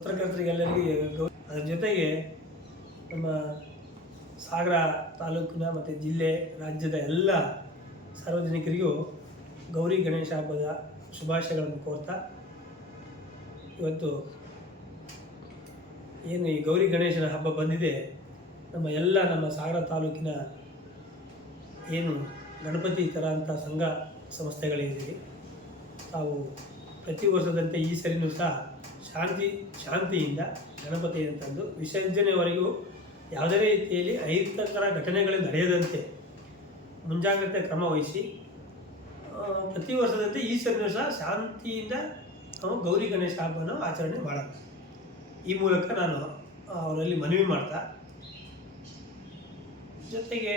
ಪತ್ರಕರ್ತರಿಗೆಲ್ಲರಿಗೆ ಅದರ ಜೊತೆಗೆ ನಮ್ಮ ಸಾಗರ ತಾಲೂಕಿನ ಮತ್ತು ಜಿಲ್ಲೆ, ರಾಜ್ಯದ ಎಲ್ಲ ಸಾರ್ವಜನಿಕರಿಗೂ ಗೌರಿ ಗಣೇಶ ಹಬ್ಬದ ಶುಭಾಶಯಗಳನ್ನು ಕೋರ್ತಾ, ಇವತ್ತು ಏನು ಈ ಗೌರಿ ಗಣೇಶನ ಹಬ್ಬ ಬಂದಿದೆ, ನಮ್ಮ ಎಲ್ಲ ನಮ್ಮ ಸಾಗರ ತಾಲೂಕಿನ ಏನು ಗಣಪತಿ ಥರ ಅಂಥ ಸಂಘ ಸಂಸ್ಥೆಗಳಿದ್ದೀವಿ ತಾವು ಪ್ರತಿ ವರ್ಷದಂತೆ ಈ ಸರಿನೂ ಸಹ ಶಾಂತಿ, ಶಾಂತಿಯಿಂದ ಗಣಪತಿಯನ್ನು ತಂದು ವಿಸರ್ಜನೆವರೆಗೂ ಯಾವುದೇ ರೀತಿಯಲ್ಲಿ ಅಹಿತಕರ ಘಟನೆಗಳು ನಡೆಯದಂತೆ ಮುಂಜಾಗ್ರತೆ ಕ್ರಮ ವಹಿಸಿ ಪ್ರತಿ ವರ್ಷದಂತೆ ಈ ಸರಿನೂ ಸಹ ಶಾಂತಿಯಿಂದ ನಾವು ಗೌರಿ ಗಣೇಶ ಹಬ್ಬನ ಆಚರಣೆ ಮಾಡೋಣ ಈ ಮೂಲಕ ನಾನು ಅವರಲ್ಲಿ ಮನವಿ ಮಾಡ್ತಾ, ಜೊತೆಗೆ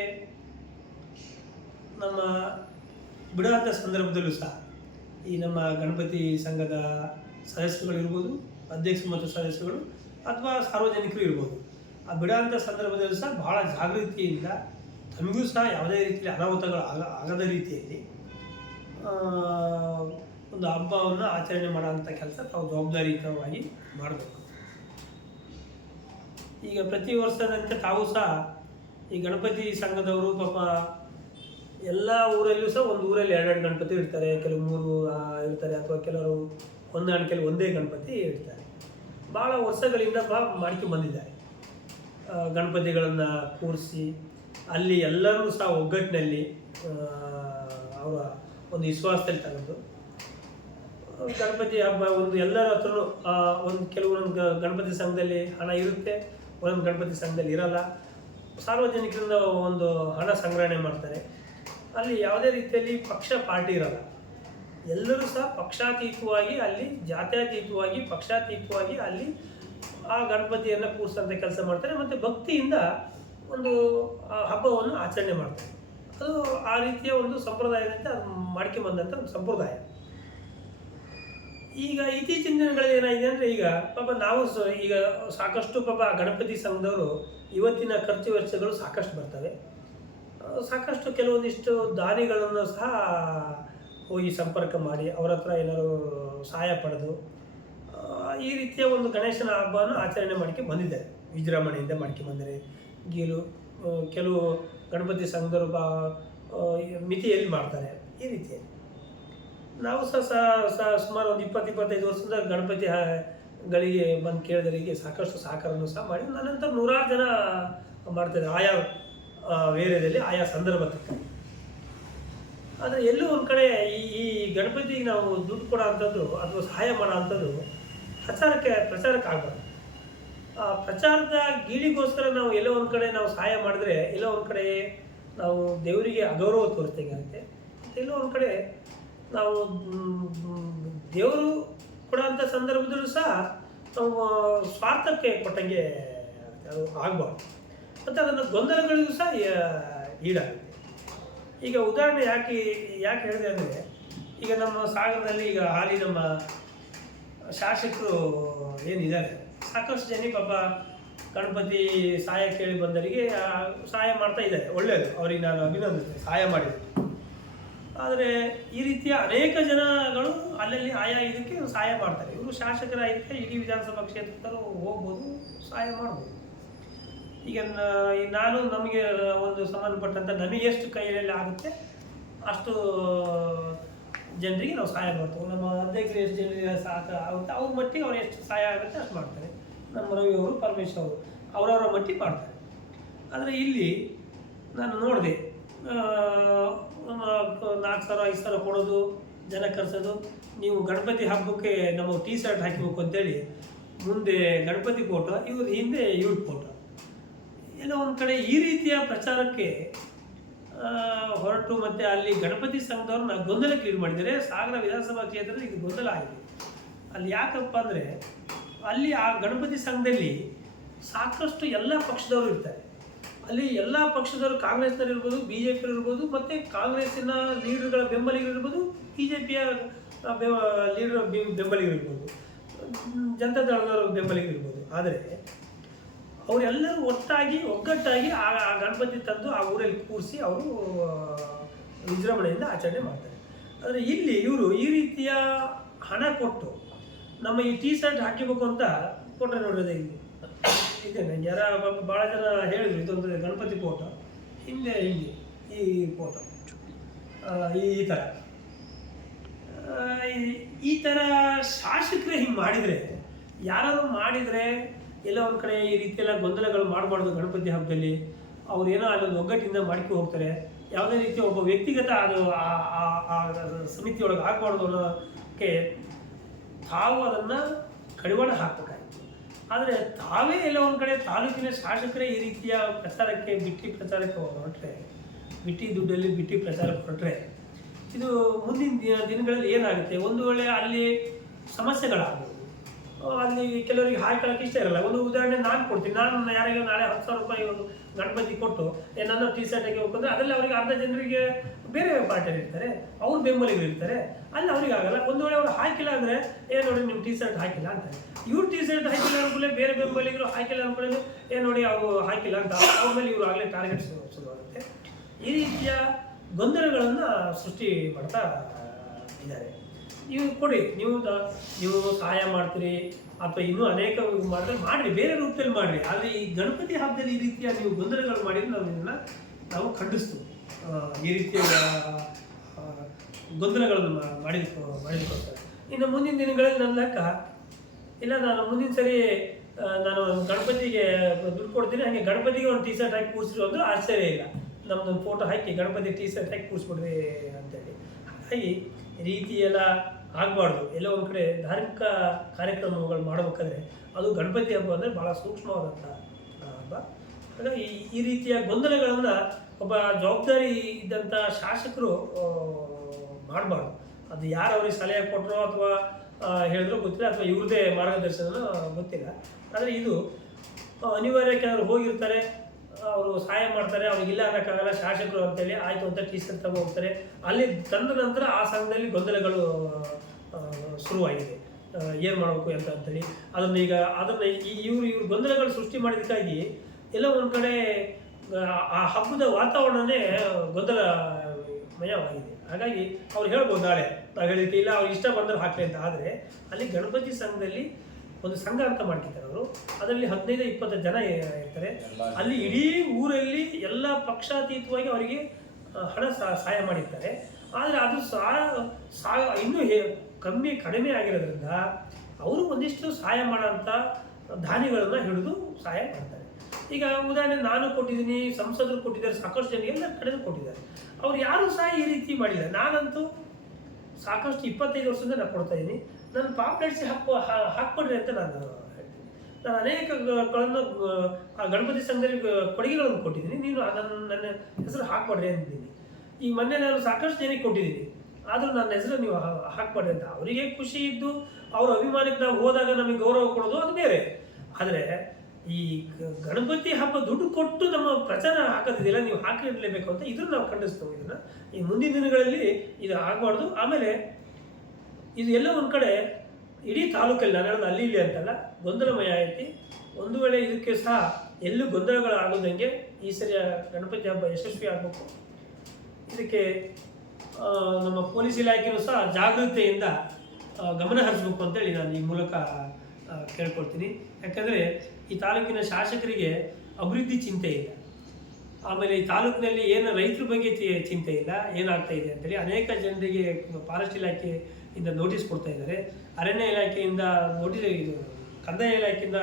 ನಮ್ಮ ಬಿಡುವಂಥ ಸಂದರ್ಭದಲ್ಲೂ ಸಹ ಈ ನಮ್ಮ ಗಣಪತಿ ಸಂಘದ ಸದಸ್ಯರುಗಳಿರ್ಬೋದು ಅಧ್ಯಕ್ಷರು ಮತ್ತು ಸದಸ್ಯರುಗಳು ಅಥವಾ ಸಾರ್ವಜನಿಕರು ಇರ್ಬೋದು. ಆ ಬಿಡಾಂತ ಸಂದರ್ಭದಲ್ಲಿ ಸಹ ಬಹಳ ಜಾಗೃತಿಯಿಂದ ತಮಗೂ ಸಹ ಯಾವುದೇ ರೀತಿಯಲ್ಲಿ ಅನಾಹುತಗಳು ಆಗ, ಆಗದ ರೀತಿಯಲ್ಲಿ ಒಂದು ಹಬ್ಬವನ್ನು ಆಚರಣೆ ಮಾಡೋಂಥ ಕೆಲಸ ತಾವು ಜವಾಬ್ದಾರಿಯುತವಾಗಿ ಮಾಡಬೇಕು. ಈಗ ಪ್ರತಿ ವರ್ಷದಂತೆ ತಾವು ಸಹ ಈ ಗಣಪತಿ ಸಂಘದವರು, ಪಾಪ ಎಲ್ಲ ಊರಲ್ಲೂ ಸಹ ಒಂದು ಊರಲ್ಲಿ ಎರಡೆರಡು ಗಣಪತಿ ಇರ್ತಾರೆ. ಕೆಲವು ಮೂರು ಇರ್ತಾರೆ. ಅಥವಾ ಕೆಲವರು ಹೊಂದಾಣಿಕೆಯಲ್ಲಿ ಒಂದೇ ಗಣಪತಿ ಇಡ್ತಾರೆ. ಭಾಳ ವರ್ಷಗಳಿಂದ ಭಾಳ ಮಾಡ್ಕೊಂಡು ಬಂದಿದ್ದಾರೆ ಗಣಪತಿಗಳನ್ನು ಕೂರಿಸಿ, ಅಲ್ಲಿ ಎಲ್ಲರೂ ಸಹ ಒಗ್ಗಟ್ಟಿನಲ್ಲಿ ಅವರ ಒಂದು ವಿಶ್ವಾಸದಲ್ಲಿ ತಗೊಂಡು ಗಣಪತಿ ಹಬ್ಬ ಒಂದು ಎಲ್ಲರ ಹತ್ರನೂ ಒಂದು ಕೆಲವೊಂದು ಗಣಪತಿ ಸಂಘದಲ್ಲಿ ಹಣ ಇರುತ್ತೆ, ಒಂದೊಂದು ಗಣಪತಿ ಸಂಘದಲ್ಲಿ ಇರಲ್ಲ. ಸಾರ್ವಜನಿಕರಿಂದ ಒಂದು ಹಣ ಸಂಗ್ರಹಣೆ ಮಾಡ್ತಾರೆ. ಅಲ್ಲಿ ಯಾವುದೇ ರೀತಿಯಲ್ಲಿ ಪಕ್ಷ ಪಾರ್ಟಿ ಇರಲ್ಲ. ಎಲ್ಲರೂ ಸಹ ಪಕ್ಷಾತೀತವಾಗಿ ಅಲ್ಲಿ, ಜಾತ್ಯಾತೀತವಾಗಿ, ಪಕ್ಷಾತೀತವಾಗಿ ಅಲ್ಲಿ ಆ ಗಣಪತಿಯನ್ನು ಕೂರಿಸಂಥ ಕೆಲಸ ಮಾಡ್ತಾರೆ ಮತ್ತು ಭಕ್ತಿಯಿಂದ ಒಂದು ಹಬ್ಬವನ್ನು ಆಚರಣೆ ಮಾಡ್ತಾರೆ. ಅದು ಆ ರೀತಿಯ ಒಂದು ಸಂಪ್ರದಾಯದಂತೆ ಅದು ಮಾಡ್ಕೊಂಬಂದಂಥ ಒಂದು ಸಂಪ್ರದಾಯ. ಈಗ ಇತ್ತೀಚಿನ ದಿನಗಳಲ್ಲಿ ಏನಾಗಿದೆ ಅಂದರೆ ಈಗ ಪಾಪ ನಾವು ಈಗ ಸಾಕಷ್ಟು ಪಾಪ ಗಣಪತಿ ಸಂಘದವರು ಇವತ್ತಿನ ಖರ್ಚು ವೆಚ್ಚಗಳು ಸಾಕಷ್ಟು ಬರ್ತವೆ. ಸಾಕಷ್ಟು ಕೆಲವೊಂದಿಷ್ಟು ದಾನಿಗಳನ್ನು ಸಹ ಹೋಗಿ ಸಂಪರ್ಕ ಮಾಡಿ ಅವರ ಹತ್ರ ಏನಾದರೂ ಸಹಾಯ ಪಡೆದು ಈ ರೀತಿಯ ಒಂದು ಗಣೇಶನ ಹಬ್ಬವನ್ನು ಆಚರಣೆ ಮಾಡ್ಕೆ ಬಂದಿದ್ದಾರೆ ವಿಜೃಂಭಣೆಯಿಂದ ಮಾಡ್ಕೆ ಬಂದರೆ ಗೀಲು ಕೆಲವು ಗಣಪತಿ ಸಂದರ್ಭ ಮಿತಿಯಲ್ಲಿ ಮಾಡ್ತಾರೆ. ಈ ರೀತಿ. ನಾವು ಸಹ ಸುಮಾರು ಒಂದು ಇಪ್ಪತ್ತು, ಇಪ್ಪತ್ತೈದು ವರ್ಷದಿಂದ ಗಣಪತಿ ಗಳಿಗೆ ಬಂದು ಕೇಳಿದರಿಗೆ ಸಾಕಷ್ಟು ಸಹಕಾರವನ್ನು ಸಹ ಮಾಡಿ ನಂತರ ನೂರಾರು ಜನ ಮಾಡ್ತಿದ್ದಾರೆ. ಆಯಾ ವೇರಿಯಾದಲ್ಲಿ ಆಯಾ ಸಂದರ್ಭ ಆದರೆ ಎಲ್ಲೂ ಒಂದು ಕಡೆ ಈ ಈ ಗಣಪತಿಗೆ ನಾವು ದುಡ್ಡು ಕೊಡೋ ಅಂಥದ್ದು ಅಥವಾ ಸಹಾಯ ಮಾಡೋ ಅಂಥದ್ದು ಪ್ರಚಾರಕ್ಕೆ ಪ್ರಚಾರಕ್ಕೆ ಆಗಬಾರ್ದು. ಆ ಪ್ರಚಾರದ ಗೀಳಿಗೋಸ್ಕರ ನಾವು ಎಲ್ಲೋ ಒಂದು ಕಡೆ ನಾವು ಸಹಾಯ ಮಾಡಿದ್ರೆ ಎಲ್ಲೋ ಒಂದು ಕಡೆ ನಾವು ದೇವರಿಗೆ ಅಗೌರವ ತೋರಿಸ್ದಂಗೆ ಆಗುತ್ತೆ ಎಲ್ಲೋ ಒಂದು ಕಡೆ ನಾವು ದೇವರು ಕೊಡೋಂಥ ಸಂದರ್ಭದಲ್ಲೂ ಸಹ ನಾವು ಸ್ವಾರ್ಥಕ್ಕೆ ಕೊಟ್ಟಂಗೆ ಅದು ಆಗಬಾರ್ದು. ಮತ್ತು ಅದನ್ನು ಗೊಂದಲಗಳಿಗೂ ಸಹ ಈಡಾಗುತ್ತೆ ಈಗ ಉದಾಹರಣೆ ಯಾಕೆ ಯಾಕೆ ಹೇಳಿದೆ ಅಂದರೆ, ಈಗ ನಮ್ಮ ಸಾಗರದಲ್ಲಿ ಈಗ ಹಾಲಿ ನಮ್ಮ ಶಾಸಕರು ಏನಿದ್ದಾರೆ, ಸಾಕಷ್ಟು ಜನ ಪಾಪ ಗಣಪತಿ ಸಹಾಯ ಕೇಳಿ ಬಂದವರಿಗೆ ಸಹಾಯ ಮಾಡ್ತಾ ಇದ್ದಾರೆ. ಒಳ್ಳೆಯದು ಅವರಿಗೆ ನಾನು ಅಭಿನಂದಿಸ್ತೇನೆ. ಸಹಾಯ ಮಾಡಿದೆ ಆದರೆ ಈ ರೀತಿಯ ಅನೇಕ ಜನಗಳು ಅಲ್ಲಲ್ಲಿ ಆಯಾ ಇದಕ್ಕೆ ಸಹಾಯ ಮಾಡ್ತಾರೆ. ಇವರು ಶಾಸಕರಾಗಿದ್ದರೆ ಇಡೀ ವಿಧಾನಸಭಾ ಕ್ಷೇತ್ರದಲ್ಲೂ ಹೋಗ್ಬೋದು, ಸಹಾಯ ಮಾಡ್ಬೋದು. ಈಗ ನಾನು ನಮಗೆ ಒಂದು ಸಂಬಂಧಪಟ್ಟಂಥ ನನಗೆ ಎಷ್ಟು ಕೈಯಲ್ಲಿ ಆಗುತ್ತೆ, ಅಷ್ಟು ಜನರಿಗೆ ನಾವು ಸಹಾಯ ಮಾಡ್ತೇವೆ. ನಮ್ಮ ಅಧ್ಯಕ್ಷರು ಎಷ್ಟು ಜನರಿಗೆ ಸಾಕು ಆಗುತ್ತೆ, ಅವ್ರ ಮಟ್ಟಿಗೆ ಅವ್ರು ಎಷ್ಟು ಸಹಾಯ ಆಗುತ್ತೆ ಅಷ್ಟು ಮಾಡ್ತಾರೆ. ನಮ್ಮ ರವಿ ಅವರು ಪರಮೇಶ್ ಅವರು, ಅವರವರ ಮಟ್ಟಿ ಮಾಡ್ತಾರೆ. ಆದರೆ ಇಲ್ಲಿ ನಾನು ನೋಡಿದೆ ನಾಲ್ಕು ಸಾವಿರ, ಐದು ಸಾವಿರ ಕೊಡೋದು, ಜನ ಕರೆಸೋದು, ನೀವು ಗಣಪತಿ ಹಬ್ಬಕ್ಕೆ ನಾವು ಟೀ ಶರ್ಟ್ ಹಾಕಬೇಕು ಅಂತೇಳಿ, ಮುಂದೆ ಗಣಪತಿ ಫೋಟೋ, ಇವ್ರ ಹಿಂದೆ ಇವ್ರ ಫೋಟೋ. ಎಲ್ಲೋ ಒಂದು ಕಡೆ ಈ ರೀತಿಯ ಪ್ರಚಾರಕ್ಕೆ ಹೊರಟು ಮತ್ತು ಅಲ್ಲಿ ಗಣಪತಿ ಸಂಘದವ್ರನ್ನ ಗೊಂದಲಕ್ಕೆ ಈಡು ಮಾಡಿದರೆ ಸಾಗರ ವಿಧಾನಸಭಾ ಕ್ಷೇತ್ರದಲ್ಲಿ ಇದು ಗೊಂದಲ ಆಗಿದೆ. ಅಲ್ಲಿ ಯಾಕಪ್ಪ ಅಂದರೆ ಅಲ್ಲಿ ಆ ಗಣಪತಿ ಸಂಘದಲ್ಲಿ ಸಾಕಷ್ಟು ಎಲ್ಲ ಪಕ್ಷದವರು ಇರ್ತಾರೆ. ಅಲ್ಲಿ ಎಲ್ಲ ಪಕ್ಷದವರು ಕಾಂಗ್ರೆಸ್ನವ್ರು ಇರ್ಬೋದು ಬಿ ಜೆ ಪಿ ಇರ್ಬೋದು ಮತ್ತು ಕಾಂಗ್ರೆಸ್ಸಿನ ಲೀಡರ್ಗಳ ಬೆಂಬಲಿಗರು ಇರ್ಬೋದು ಬಿ ಜೆ ಪಿಯ ಲೀಡರ್ ಬೆಂಬಲಿಗರು ಇರ್ಬೋದು ಹ್ಮ್, ಜನತಾ ದಳದವರ ಬೆಂಬಲಿಗರು ಇರ್ಬೋದು ಆದರೆ ಅವರೆಲ್ಲರೂ ಒಟ್ಟಾಗಿ, ಒಗ್ಗಟ್ಟಾಗಿ ಆ ಗಣಪತಿ ತಂದು ಆ ಊರಲ್ಲಿ ಕೂರಿಸಿ ಅವರು ವಿಜೃಂಭಣೆಯಿಂದ ಆಚರಣೆ ಮಾಡ್ತಾರೆ. ಆದರೆ ಇಲ್ಲಿ ಇವರು ಈ ರೀತಿಯ ಹಣ ಕೊಟ್ಟು ನಮ್ಮ ಈ ಟೀ ಶರ್ಟ್ ಹಾಕಿಬೇಕು ಅಂತ ಫೋಟೋ ನೋಡಿದೆ ಇಲ್ಲಿ ಇದೇನೆ ಜರ ಭಾಳ ಜನ ಹೇಳಿದ್ರು, ಇದೊಂದು ಗಣಪತಿ ಫೋಟೋ, ಹಿಂದೆ ಹಿಂದೆ ಈ ಫೋಟೋ. ಈ ಥರ ಈ ಥರ ಶಾಸಕರೇ ಹಿಂಗೆ ಮಾಡಿದರೆ, ಯಾರಾದರೂ ಮಾಡಿದರೆ ಎಲ್ಲ ಒಂದು ಕಡೆ ಈ ರೀತಿಯೆಲ್ಲ ಗೊಂದಲಗಳು ಮಾಡಬಾರ್ದು ಗಣಪತಿ ಹಬ್ಬದಲ್ಲಿ. ಅವ್ರು ಏನೋ ಅಲ್ಲೊಂದು ಒಗ್ಗಟ್ಟಿಂದ ಮಾಡ್ಕೊ ಹೋಗ್ತಾರೆ. ಯಾವುದೇ ರೀತಿ ಒಬ್ಬ ವ್ಯಕ್ತಿಗತ ಅದು ಸಮಿತಿಯೊಳಗೆ ಹಾಕಬಾರ್ದು ಅನ್ನೋಕ್ಕೆ ತಾವು ಅದನ್ನು ಕಡಿವಾಣ ಹಾಕಬೇಕಾಗಿತ್ತು ಆದರೆ ತಾವೇ ಎಲ್ಲ ಒಂದು ಕಡೆ ತಾಲೂಕಿನ ಶಾಸಕರೇ ಈ ರೀತಿಯ ಪ್ರಚಾರಕ್ಕೆ ಬಿಟ್ಟಿ ಪ್ರಚಾರಕ್ಕೆ ಹೊರಟ್ರೆ, ಬಿಟ್ಟಿ ದುಡ್ಡಲ್ಲಿ ಬಿಟ್ಟಿ ಪ್ರಚಾರಕ್ಕೆ ಹೊರಟ್ರೆ, ಇದು ಮುಂದಿನ ದಿನ ದಿನಗಳಲ್ಲಿ ಏನಾಗುತ್ತೆ? ಒಂದು ವೇಳೆ ಅಲ್ಲಿ ಸಮಸ್ಯೆಗಳಾಗ್ಬೋದು. ಅಲ್ಲಿ ಕೆಲವರಿಗೆ ಹಾಕೊಳ್ಳೋಕೆ ಇಷ್ಟ ಇರಲ್ಲ. ಒಂದು ಉದಾಹರಣೆ ನಾನು ಕೊಡ್ತೀನಿ. ನಾನು ಯಾರಿಗೆ ನಾಳೆ ಹತ್ತು ಸಾವಿರ ರೂಪಾಯಿ ಒಂದು ಗಣಪತಿ ಕೊಟ್ಟು ಏ, ನನ್ನ ಟಿ ಶರ್ಟಿಗೆ ಅಂದರೆ ಅದರಲ್ಲಿ ಅವರಿಗೆ ಅರ್ಧ ಜನರಿಗೆ ಬೇರೆ ಪಾರ್ಟಿಯಲ್ಲಿ ಇರ್ತಾರೆ. ಅವ್ರ ಬೆಂಬಲಿಗರು ಇರ್ತಾರೆ. ಅಲ್ಲಿ ಅವ್ರಿಗೆ ಆಗಲ್ಲ. ಒಂದು ವೇಳೆ ಅವ್ರು ಹಾಕಿಲ್ಲ ಅಂದರೆ ಏ ನೋಡಿ ನಿಮ್ಮ ಟಿ ಶರ್ಟ್ ಹಾಕಿಲ್ಲ ಅಂತ. ಇವ್ರು ಟಿ ಶರ್ಟ್ ಹಾಕಿಲ್ಲ ಅಂದ್ಮೇಲೆ ಬೇರೆ ಬೆಂಬಲಿಗರು ಹಾಕಿಲ್ಲ ಅನ್ಕೊಳ್ಳಿ ಏ ನೋಡಿ ಅವರು ಹಾಕಿಲ್ಲ ಅಂತ ಅವ್ರ ಮೇಲೆ ಇವರು ಆಗಲೇ ಟಾರ್ಗೆಟ್ ಶುರುವಾಗುತ್ತೆ. ಈ ರೀತಿಯ ಗೊಂದಲಗಳನ್ನು ಸೃಷ್ಟಿ ಮಾಡ್ತಾ ಇದ್ದಾರೆ. ನೀವು ಕೊಡಿ, ನೀವು ನೀವು ಸಹಾಯ ಮಾಡ್ತೀರಿ, ಅಥವಾ ಇನ್ನೂ ಅನೇಕ ಮಾಡಿದ್ರೆ ಮಾಡಿರಿ, ಬೇರೆ ರೂಪದಲ್ಲಿ ಮಾಡಿರಿ. ಆದರೆ ಈ ಗಣಪತಿ ಹಬ್ಬದಲ್ಲಿ ಈ ರೀತಿಯ ನೀವು ಗೊಂದಲಗಳು ಮಾಡಿದ್ರೆ ನಾವು ಇದನ್ನು ನಾವು ಖಂಡಿಸ್ತೀವಿ. ಈ ರೀತಿಯ ಗೊಂದಲಗಳನ್ನು ಮಾಡಿ ಮಾಡಿದ್ಕೋಸ್ಕರ ಇನ್ನು ಮುಂದಿನ ದಿನಗಳಲ್ಲಿ ನನ್ನ ಲೆಕ್ಕ, ಇಲ್ಲ ನಾನು ಮುಂದಿನ ಸರಿ ನಾನು ಗಣಪತಿಗೆ ದುಡ್ಡು ಕೊಡ್ತೀನಿ, ಹಾಗೆ ಗಣಪತಿಗೆ ಒಂದು ಟೀ ಶರ್ಟ್ ಹಾಕಿ ಕೂರಿಸಿರು ಅಂದ್ರೆ ಆಶ್ಚರ್ಯ ಇಲ್ಲ. ನಮ್ದೊಂದು ಫೋಟೋ ಹಾಕಿ ಗಣಪತಿ ಟೀ ಶರ್ಟ್ ಹಾಕಿ ಕೂರಿಸ್ಬಿಡ್ರಿ ಅಂತೇಳಿ. ಹಾಗಾಗಿ ರೀತಿಯೆಲ್ಲ ಆಗಬಾರ್ದು. ಎಲ್ಲೋ ಒಂದು ಕಡೆ ಧಾರ್ಮಿಕ ಕಾರ್ಯಕ್ರಮಗಳು ಮಾಡಬೇಕಾದ್ರೆ ಅದು ಗಣಪತಿ ಹಬ್ಬ ಅಂದರೆ ಭಾಳ ಸೂಕ್ಷ್ಮವಾದಂಥ ಹಬ್ಬ. ಹಾಗಾಗಿ ಈ- ಈ ರೀತಿಯ ಗೊಂದಲಗಳನ್ನು ಒಬ್ಬ ಜವಾಬ್ದಾರಿ ಇದ್ದಂಥ ಶಾಸಕರು ಮಾಡಬಾರ್ದು. ಅದು ಯಾರು ಅವ್ರಿಗೆ ಸಲಹೆ ಕೊಟ್ಟರು ಅಥವಾ ಹೇಳಿದ್ರು ಗೊತ್ತಿಲ್ಲ, ಅಥವಾ ಇವ್ರದ್ದೇ ಮಾರ್ಗದರ್ಶನ ಗೊತ್ತಿಲ್ಲ. ಆದರೆ ಇದು ಅನಿವಾರ್ಯ ಕೆಲವರು ಹೋಗಿರ್ತಾರೆ ಅವರು ಸಹಾಯ ಮಾಡ್ತಾರೆ ಅವ್ರಿಗೆ ಇಲ್ಲ ಅನ್ನೋಕ್ಕಾಗಲ್ಲ ಶಾಸಕರು ಅಂತೇಳಿ ಆಯಿತು ಅಂತ ಟಿ ಸಿ ಹೋಗ್ತಾರೆ. ಅಲ್ಲಿ ತಂದ ನಂತರ ಆ ಸಂಘದಲ್ಲಿ ಗೊಂದಲಗಳು ಶುರುವಾಗಿದೆ. ಏನು ಮಾಡಬೇಕು ಅಂತ ಅಂತೇಳಿ. ಅದನ್ನ ಈಗ ಅದನ್ನು ಈ ಇವರು ಇವ್ರು ಗೊಂದಲಗಳು ಸೃಷ್ಟಿ ಮಾಡಿದ್ದಕ್ಕಾಗಿ ಎಲ್ಲ ಒಂದು ಕಡೆ ಆ, ಹಬ್ಬದ ವಾತಾವರಣನೇ ಗೊಂದಲಮಯವಾಗಿದೆ ಹಾಗಾಗಿ ಅವ್ರು ಹೇಳ್ಬೋದು ನಾಳೆ. ನಾವು ಇಲ್ಲ ಅವ್ರು ಇಷ್ಟ ಬಂದರೆ ಹಾಕಲಿ ಅಂತ. ಆದರೆ ಅಲ್ಲಿ ಗಣಪತಿ ಸಂಘದಲ್ಲಿ ಒಂದು ಸಂಘ ಅಂತ ಮಾಡ್ತಿದ್ದಾರೆ ಅವರು. ಅದರಲ್ಲಿ ಹದಿನೈದು ಇಪ್ಪತ್ತು ಜನ ಇರ್ತಾರೆ. ಅಲ್ಲಿ ಇಡೀ ಊರಲ್ಲಿ ಎಲ್ಲ ಪಕ್ಷಾತೀತವಾಗಿ ಅವರಿಗೆ ಹಣ ಸಹ- ಸಹಾಯ ಮಾಡಿರ್ತಾರೆ. ಆದರೆ ಅದು ಸಹ ಸಾ ಇನ್ನೂ ಹೇ ಕಮ್ಮಿ ಕಡಿಮೆ ಆಗಿರೋದ್ರಿಂದ ಅವರು ಒಂದಿಷ್ಟು ಸಹಾಯ ಮಾಡೋಂಥ ದಾನಿಗಳನ್ನು ಹಿಡಿದು ಸಹಾಯ ಮಾಡ್ತಾರೆ. ಈಗ ಉದಾಹರಣೆ ನಾನು ಕೊಟ್ಟಿದ್ದೀನಿ ಸಂಸದರು ಕೊಟ್ಟಿದ್ದಾರೆ ಸಾಕಷ್ಟು ಜನ ಎಲ್ಲ ಕಡೆ ಕೊಟ್ಟಿದ್ದಾರೆ. ಅವ್ರು ಯಾರು ಸಹ ಈ ರೀತಿ ಮಾಡಿಲ್ಲ? ನಾನಂತೂ ಸಾಕಷ್ಟು ಇಪ್ಪತ್ತೈದು ವರ್ಷದಿಂದ ನಾನು ಕೊಡ್ತಾ ಇದ್ದೀನಿ. ನನ್ನ ಪಾಪ್ಲೆಟ್ಸ್ ಹಾಕೋ ಹಾಕ್ಕೊಡ್ರಿ ಅಂತ ನಾನು ಹೇಳ್ತೀನಿ. ನಾನು ಆ ಗಣಪತಿ ಸಂಘದಲ್ಲಿ ಕೊಡುಗೆಗಳನ್ನು ಕೊಟ್ಟಿದ್ದೀನಿ. ನೀನು ಅದನ್ನು ನನ್ನ ಹೆಸರು ಹಾಕ್ಕೊಡ್ರಿ ಅಂತೀನಿ ಈ ಮೊನ್ನೆ ನಾನು ಸಾಕಷ್ಟು ಜನಕ್ಕೆ ಕೊಟ್ಟಿದ್ದೀನಿ. ಆದರೂ ನನ್ನ ಹೆಸರು ನೀವು ಹಾ- ಹಾಕ್ಬೇಡಿ ಅಂತ. ಅವರಿಗೆ ಖುಷಿ ಇದ್ದು, ಅವ್ರ ಅಭಿಮಾನಕ್ಕೆ ನಾವು ಹೋದಾಗ ನಮಗೆ ಗೌರವ ಕೊಡೋದು ಅದು ಬೇರೆ. ಆದರೆ ಈ ಗಣಪತಿ ಹಬ್ಬ ದುಡ್ಡು ಕೊಟ್ಟು ನಮ್ಮ ಪ್ರಚಾರ ಹಾಕೋದಿದೆಯಲ್ಲ, ನೀವು ಹಾಕಿರಲೇಬೇಕು ಅಂತ ಇದನ್ನು ನಾವು ಖಂಡಿಸ್ತೇವೆ ಇದನ್ನು. ಈ ಮುಂದಿನ ದಿನಗಳಲ್ಲಿ ಇದು ಆಗಬಾರ್ದು. ಆಮೇಲೆ ಇದು ಎಲ್ಲೋ ಒಂದು ಕಡೆ ಇಡೀ ತಾಲೂಕಲ್ಲಿ ನಾನು ಹೇಳೋದು ಅಲ್ಲಿ ಇಲ್ಲಿ ಅಂತಲ್ಲ, ಗೊಂದಲಮಯ ಐತಿ. ಒಂದು ವೇಳೆ ಇದಕ್ಕೆ ಸಹ ಎಲ್ಲೂ ಗೊಂದಲಗಳಾಗೋದಂಗೆ ಈ ಸರಿಯ ಗಣಪತಿ ಹಬ್ಬ ಯಶಸ್ವಿ ಆಗಬೇಕು. ಇದಕ್ಕೆ ನಮ್ಮ ಪೊಲೀಸ್ ಇಲಾಖೆಯೂ ಸಹ ಜಾಗೃತೆಯಿಂದ ಗಮನ ಹರಿಸ್ಬೇಕು ಅಂತೇಳಿ ನಾನು ಈ ಮೂಲಕ ಕೇಳ್ಕೊಳ್ತೀನಿ. ಯಾಕಂದರೆ ಈ ತಾಲೂಕಿನ ಶಾಸಕರಿಗೆ ಅಭಿವೃದ್ಧಿ ಚಿಂತೆ ಇಲ್ಲ. ಆಮೇಲೆ ಈ ತಾಲೂಕಿನಲ್ಲಿ ಏನು ರೈತರ ಬಗ್ಗೆ ಚಿಂತೆ ಇಲ್ಲ, ಏನಾಗ್ತಾ ಇದೆ ಅಂತೇಳಿ ಅನೇಕ ಜನರಿಗೆ ಫಾರೆಸ್ಟ್ ಇಲಾಖೆಯಿಂದ ನೋಟಿಸ್ ಕೊಡ್ತಾ ಇದ್ದಾರೆ. ಅರಣ್ಯ ಇಲಾಖೆಯಿಂದ ನೋಟಿಸ್ ಇದು, ಕಂದಾಯ ಇಲಾಖೆಯಿಂದ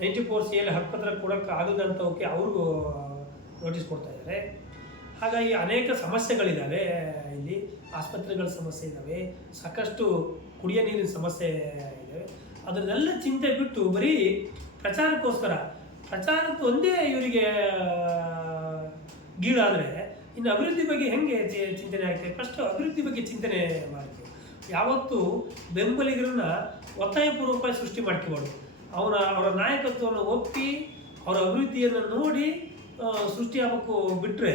ನೈಂಟಿ ಫೋರ್ ಸಿ ಎಲ್ ಹಕ್ಕತ್ರ ಕೊಡೋಕ್ಕೆ ಆಗದಂಥವಕ್ಕೆ ಅವ್ರಿಗೂ ನೋಟಿಸ್ ಕೊಡ್ತಾ ಇದ್ದಾರೆ. ಹಾಗಾಗಿ ಅನೇಕ ಸಮಸ್ಯೆಗಳಿದ್ದಾವೆ ಇಲ್ಲಿ. ಆಸ್ಪತ್ರೆಗಳ ಸಮಸ್ಯೆ ಇದ್ದಾವೆ ಸಾಕಷ್ಟು ಕುಡಿಯೋ ನೀರಿನ ಸಮಸ್ಯೆ ಇದ್ದಾವೆ ಅದನ್ನೆಲ್ಲ ಚಿಂತೆ ಬಿಟ್ಟು ಬರೀ ಪ್ರಚಾರಕ್ಕೋಸ್ಕರ, ಪ್ರಚಾರಕ್ಕೆ ಒಂದೇ ಇವರಿಗೆ ಗೀಡಾದರೆ ಇನ್ನು ಅಭಿವೃದ್ಧಿ ಬಗ್ಗೆ ಹೆಂಗೆ ಚಿಂತನೆ ಆಗ್ತದೆ? ಫಸ್ಟ್ ಅಭಿವೃದ್ಧಿ ಬಗ್ಗೆ ಚಿಂತನೆ ಮಾಡ್ತೀವಿ ಯಾವತ್ತೂ ಬೆಂಬಲಿಗರನ್ನ ಒತ್ತಾಯಪೂರ್ವಕವಾಗಿ ಸೃಷ್ಟಿ ಮಾಡ್ಕೋಬಾರ್ದು. ಅವರ ಅವರ ನಾಯಕತ್ವವನ್ನು ಒಪ್ಪಿ, ಅವರ ಅಭಿವೃದ್ಧಿಯನ್ನು ನೋಡಿ ಸೃಷ್ಟಿಯಾಗಬೇಕು ಬಿಟ್ಟರೆ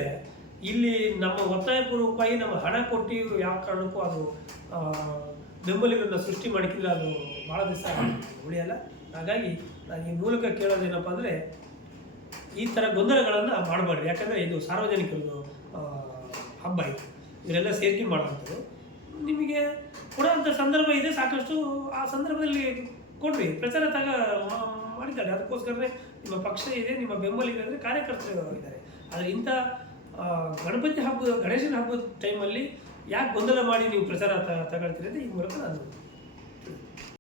ಇಲ್ಲಿ ನಮ್ಮ ಒತ್ತಾಯಪೂರ್ವಕವಾಗಿ ನಮ್ಮ ಹಣ ಕೊಟ್ಟು ಯಾವ ಕಾರಣಕ್ಕೂ ಅದು ಬೆಂಬಲಿಗರನ್ನ ಸೃಷ್ಟಿ ಮಾಡಿಕಿದ್ರೆ ಅದು ಭಾಳ ದಿವಸ ಉಳಿಯಲ್ಲ. ಹಾಗಾಗಿ ನಾನು ಈ ಮೂಲಕ ಕೇಳೋದೇನಪ್ಪ ಅಂದರೆ ಈ ಥರ ಗೊಂದಲಗಳನ್ನು ಮಾಡಬಾರ್ದು. ಯಾಕಂದರೆ ಇದು ಸಾರ್ವಜನಿಕರದು ಹಬ್ಬ ಇದು ಇವರೆಲ್ಲ ಸೇರ್ಕೆ ಮಾಡುವಂಥದ್ದು. ನಿಮಗೆ ಕೊಡೋವಂಥ ಸಂದರ್ಭ ಇದೆ, ಸಾಕಷ್ಟು ಆ ಸಂದರ್ಭದಲ್ಲಿ ಕೊಡ್ರಿ. ಪ್ರಚಾರ ತಗ ಮಾಡಿದ್ದಾರೆ. ಅದಕ್ಕೋಸ್ಕರವೇ ನಿಮ್ಮ ಪಕ್ಷ ಇದೆ, ನಿಮ್ಮ ಬೆಂಬಲಿಗ ಅಂದರೆ ಕಾರ್ಯಕರ್ತರು ಇದ್ದಾರೆ. ಆದರೆ ಇಂಥ ಗಣಪತಿ ಹಬ್ಬ, ಗಣೇಶನ ಹಬ್ಬದ ಟೈಮಲ್ಲಿ ಯಾಕೆ ಗೊಂದಲ ಮಾಡಿ ನೀವು ಪ್ರಚಾರ ತಗೊಳ್ತೀರಿ ಅಂತ ಈ ಮೂಲಕ ನಾನು